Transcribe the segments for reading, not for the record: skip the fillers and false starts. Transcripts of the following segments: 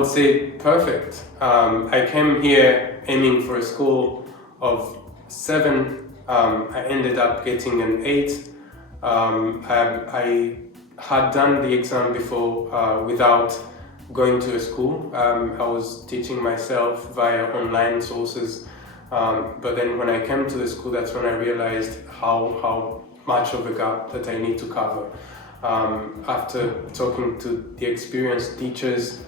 would say perfect. I came here aiming for a score of 7. I ended up getting an 8. I had done the exam before without going to a school. I was teaching myself via online sources, but then when I came to the school, that's when I realized how much of a gap that I need to cover. After talking to the experienced teachers,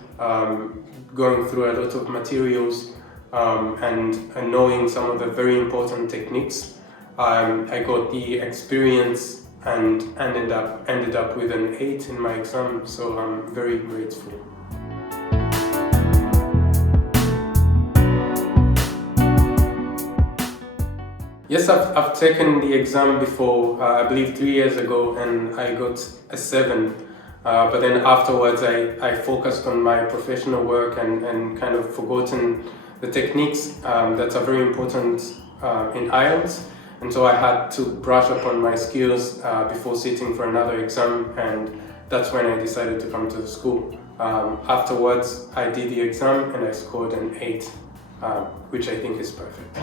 going through a lot of materials, and knowing some of the very important techniques, I got the experience and ended up with an 8 in my exam, so I'm very grateful. Yes, I've taken the exam before, I believe 3 years ago, and I got a 7. But then afterwards I focused on my professional work and kind of forgotten the techniques that are very important in IELTS. And so I had to brush up on my skills before sitting for another exam, and that's when I decided to come to the school. Afterwards I did the exam and I scored an 8, which I think is perfect.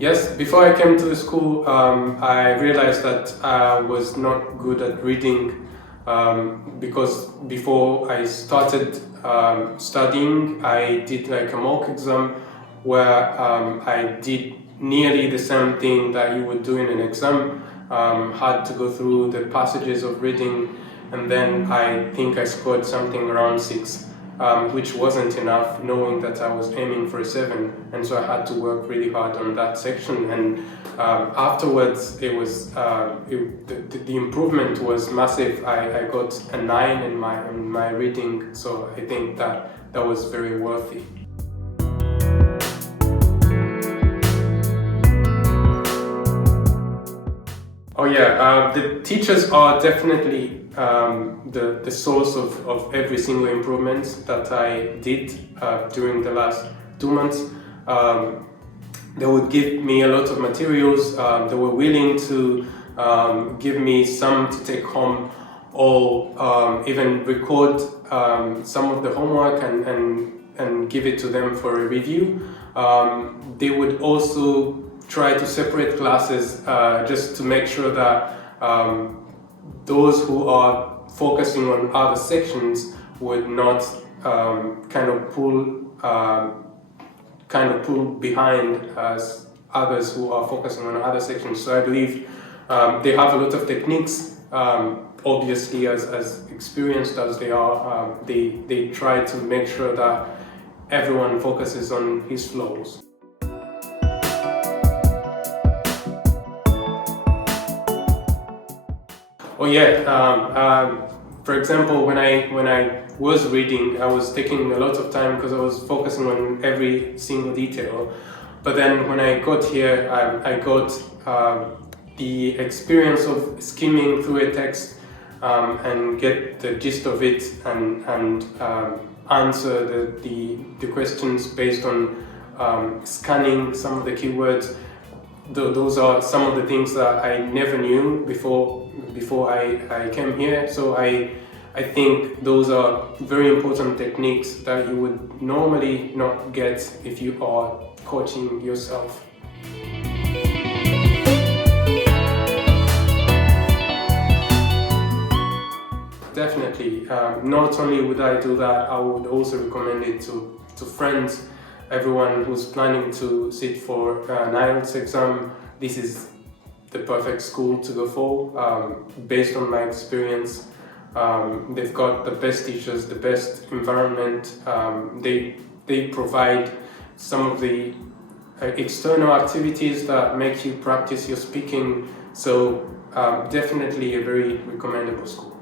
Yes, before I came to the school, I realized that I was not good at reading because before I started studying, I did like a mock exam where I did nearly the same thing that you would do in an exam, had to go through the passages of reading, and then I think I scored something around 6. Which wasn't enough, knowing that I was aiming for a 7, and so I had to work really hard on that section. And afterwards, it was the improvement was massive. I got a 9 in my reading, so I think that was very worthy. Oh yeah, the teachers are definitely the source of every single improvement that I did during the last 2 months. They would give me a lot of materials. They were willing to give me some to take home, or even record some of the homework and give it to them for a review. They would also try to separate classes just to make sure that those who are focusing on other sections would not kind of pull behind others who are focusing on other sections. So I believe they have a lot of techniques. Obviously, as experienced as they are, they try to make sure that everyone focuses on his flows. Oh yeah, for example, when I was reading, I was taking a lot of time because I was focusing on every single detail. But then when I got here, I got the experience of skimming through a text and get the gist of it and answer the questions based on scanning some of the keywords. Those are some of the things that I never knew before I came here. So I think those are very important techniques that you would normally not get if you are coaching yourself. Definitely. Not only would I do that, I would also recommend it to friends, everyone who's planning to sit for an IELTS exam. This is the perfect school to go for. Based on my experience, they've got the best teachers, the best environment. They provide some of the external activities that make you practice your speaking. So definitely a very recommendable school.